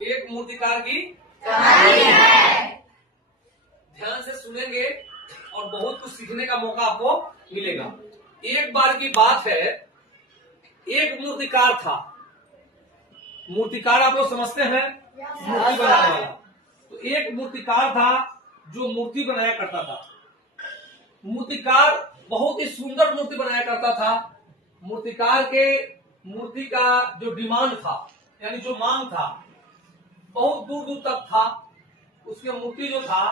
एक मूर्तिकार की कहानी है। ध्यान से सुनेंगे और बहुत कुछ सीखने का मौका आपको मिलेगा। एक बार की बात है, एक मूर्तिकार था। मूर्तिकार आप लोग समझते हैं, मूर्ति बनाने वाला। तो एक मूर्तिकार था जो मूर्ति बनाया करता था। मूर्तिकार बहुत ही सुंदर मूर्ति बनाया करता था। मूर्तिकार के मूर्ति का जो डिमांड था, यानी जो मांग था, बहुत दूर दूर तक था। उसके मूर्ति जो था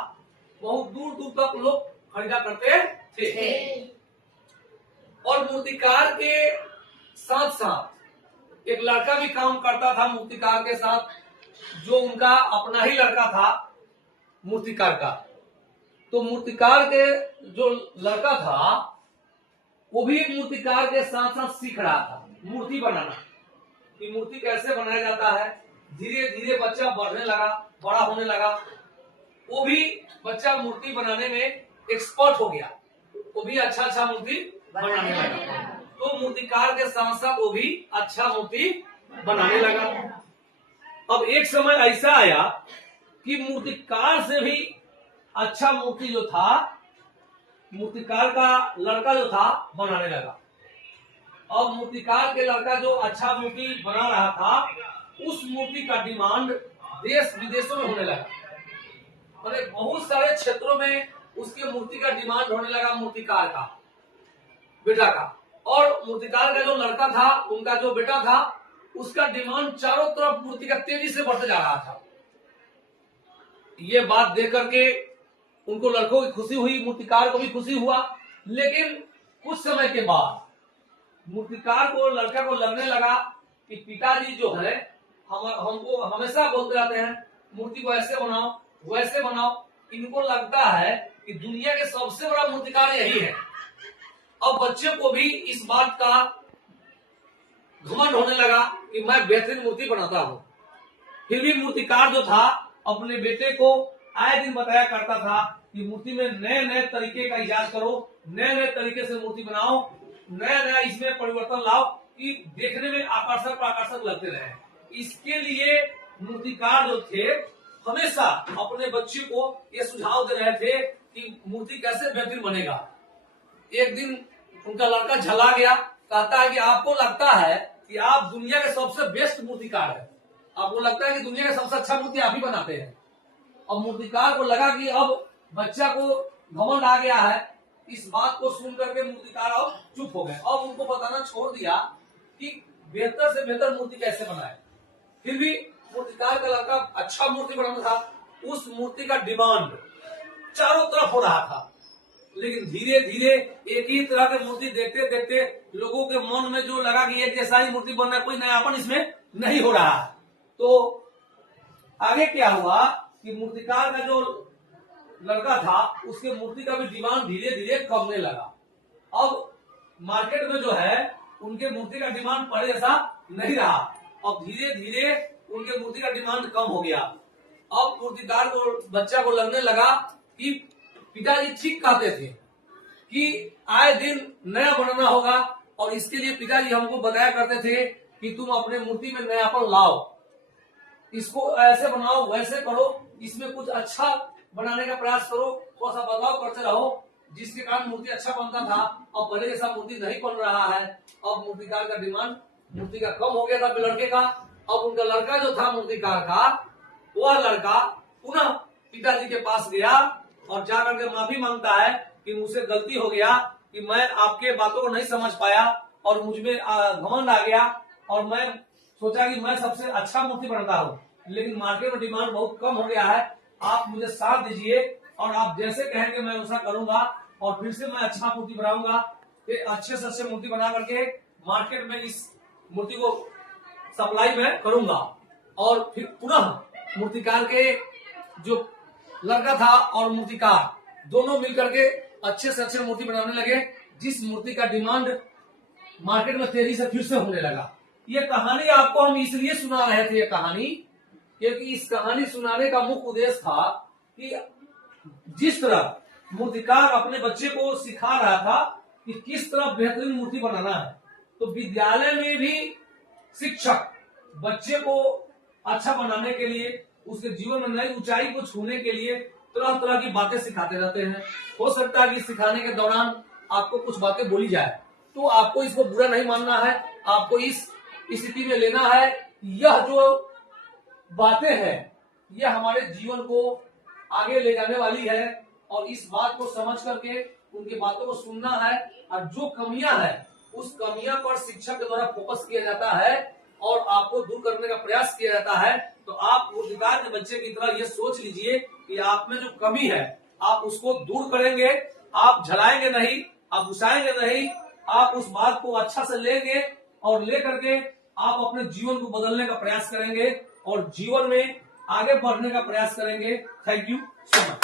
बहुत दूर दूर तक लोग खरीदा करते थे। और मूर्तिकार के साथ साथ एक लड़का भी काम करता था मूर्तिकार के साथ, जो उनका अपना ही लड़का था मूर्तिकार का। तो मूर्तिकार के जो लड़का था वो भी मूर्तिकार के साथ साथ सीख रहा था मूर्ति बनाना, कि मूर्ति कैसे बनाया जाता है। धीरे धीरे बच्चा बढ़ने लगा, बड़ा होने लगा। वो भी बच्चा मूर्ति बनाने में एक्सपर्ट हो गया। वो भी अच्छा मूर्ति बनाने लगा। तो मूर्तिकार के साथ साथ वो भी अच्छा मूर्ति बनाने लगा। अब एक समय ऐसा आया कि मूर्तिकार से भी अच्छा मूर्ति जो था, मूर्तिकार का लड़का जो था बनाने लगा। अब मूर्तिकार के लड़का जो अच्छा मूर्ति बना रहा था, उस मूर्ति का डिमांड देश विदेशों में होने लगा। अरे बहुत सारे क्षेत्रों में उसके मूर्ति का डिमांड होने लगा, मूर्तिकार का बेटा का। और मूर्तिकार का जो लड़का था, उनका जो बेटा था, उसका डिमांड चारों तरफ मूर्ति का तेजी से बढ़ते जा रहा था। ये बात देख करके उनको लड़कों की खुशी हुई, मूर्तिकार को भी खुशी हुआ। लेकिन कुछ समय के बाद मूर्तिकार को, लड़का को लगने लगा कि पिताजी जो है हमको हमेशा बोलते रहते हैं मूर्ति को ऐसे बनाओ वैसे बनाओ। इनको लगता है कि दुनिया के सबसे बड़ा मूर्तिकार यही है। अब बच्चे को भी इस बात का घमंड होने लगा कि मैं बेहतरीन मूर्ति बनाता हूँ। फिर भी मूर्तिकार जो था अपने बेटे को आए दिन बताया करता था कि मूर्ति में नए नए तरीके का इजाद करो, नए नए तरीके से मूर्ति बनाओ, नया नया इसमें परिवर्तन लाओ कि देखने में आकर्षक लगते रहे। इसके लिए मूर्तिकार जो थे हमेशा अपने बच्चे को ये सुझाव दे रहे थे कि मूर्ति कैसे बेहतरीन बनेगा। एक दिन उनका लड़का झला गया, कहता है कि आपको लगता है कि आप दुनिया के सबसे बेस्ट मूर्तिकार है, आपको लगता है कि दुनिया का सबसे अच्छा मूर्ति आप ही बनाते हैं। अब मूर्तिकार को लगा कि अब बच्चा को घमंड आ गया है। इस बात को सुन करके मूर्तिकार अब चुप हो गए। अब उनको बताना छोड़ दिया कि बेहतर से बेहतर मूर्ति कैसे बनाए। फिर भी मूर्तिकार का लड़का अच्छा मूर्ति बनाना था, उस मूर्ति का डिमांड चारों तरफ हो रहा था। लेकिन धीरे धीरे एक ही तरह की मूर्ति देखते देखते लोगों के मन में जो लगा कि एक जैसा ही मूर्ति बनना, कोई नयापन इसमें नहीं हो रहा। तो आगे क्या हुआ कि मूर्तिकार का जो लड़का था उसके मूर्ति का भी डिमांड धीरे धीरे कमने लगा। अब मार्केट में जो है उनके मूर्ति का डिमांड पहले जैसा नहीं रहा। अब धीरे धीरे उनके मूर्ति का डिमांड कम हो गया। अब मूर्तिकार को, बच्चा को लगने लगा कि पिताजी ठीक कहते थे कि आए दिन नया बनाना होगा, और इसके लिए पिताजी हमको बताया करते थे कि तुम अपने मूर्ति में नयापन लाओ, इसको ऐसे बनाओ वैसे करो, इसमें कुछ अच्छा बनाने का प्रयास करो, थोड़ा सा बदलाव करते रहो, जिसके कारण मूर्ति अच्छा बनता था। अब पहले जैसा मूर्ति नहीं बन रहा है। अब मूर्तिकार का डिमांड मूर्ति का कम हो गया था लड़के का। अब उनका लड़का जो था मूर्तिकार का, वह लड़का पुनः पिताजी के पास गया और जाकर के माफी मांगता है कि मुझसे गलती हो गया, कि मैं आपके बातों को नहीं समझ पाया और मुझ में घमंड आ गया, और मैं सोचा कि मैं सबसे अच्छा मूर्ति बनाता हूँ, लेकिन मार्केट में डिमांड बहुत कम हो गया है। आप मुझे साथ दीजिए और आप जैसे कहेंगे मैं वैसा करूंगा, और फिर से मैं अच्छा मूर्ति बनाऊंगा, फिर अच्छे से अच्छे मूर्ति बना करके मार्केट में इस मूर्ति को सप्लाई में करूंगा। और फिर पुनः मूर्तिकार के जो लड़का था और मूर्तिकार दोनों मिलकर के अच्छे से अच्छे मूर्ति बनाने लगे, जिस मूर्ति का डिमांड मार्केट में तेजी से फिर से होने लगा। ये कहानी आपको हम इसलिए सुना रहे थे, ये कहानी, क्योंकि इस कहानी सुनाने का मुख्य उद्देश्य था कि जिस तरह मूर्तिकार अपने बच्चे को सिखा रहा था कि किस तरह बेहतरीन मूर्ति बनाना है, तो विद्यालय में भी शिक्षक बच्चे को अच्छा बनाने के लिए, उसके जीवन में नई ऊंचाई को छूने के लिए तरह तरह की बातें सिखाते रहते हैं। हो सकता है कि सिखाने के दौरान आपको कुछ बातें बोली जाए, तो आपको इसको बुरा नहीं मानना है, आपको इस स्थिति में लेना है। यह जो बातें हैं यह हमारे जीवन को आगे ले जाने वाली है, और इस बात को समझ करके उनकी बातों को सुनना है। और जो कमियां है उस कमियां पर शिक्षक के द्वारा फोकस किया जाता है और आपको दूर करने का प्रयास किया जाता है। तो आप मूर्तिकार के बच्चे की तरह ये सोच लीजिए कि आप में जो कमी है आप उसको दूर करेंगे, आप झलाएंगे नहीं, आप घुसाएंगे नहीं, आप उस बात को अच्छा से लेंगे और लेकर के आप अपने जीवन को बदलने का प्रयास करेंगे और जीवन में आगे बढ़ने का प्रयास करेंगे। Thank you so much.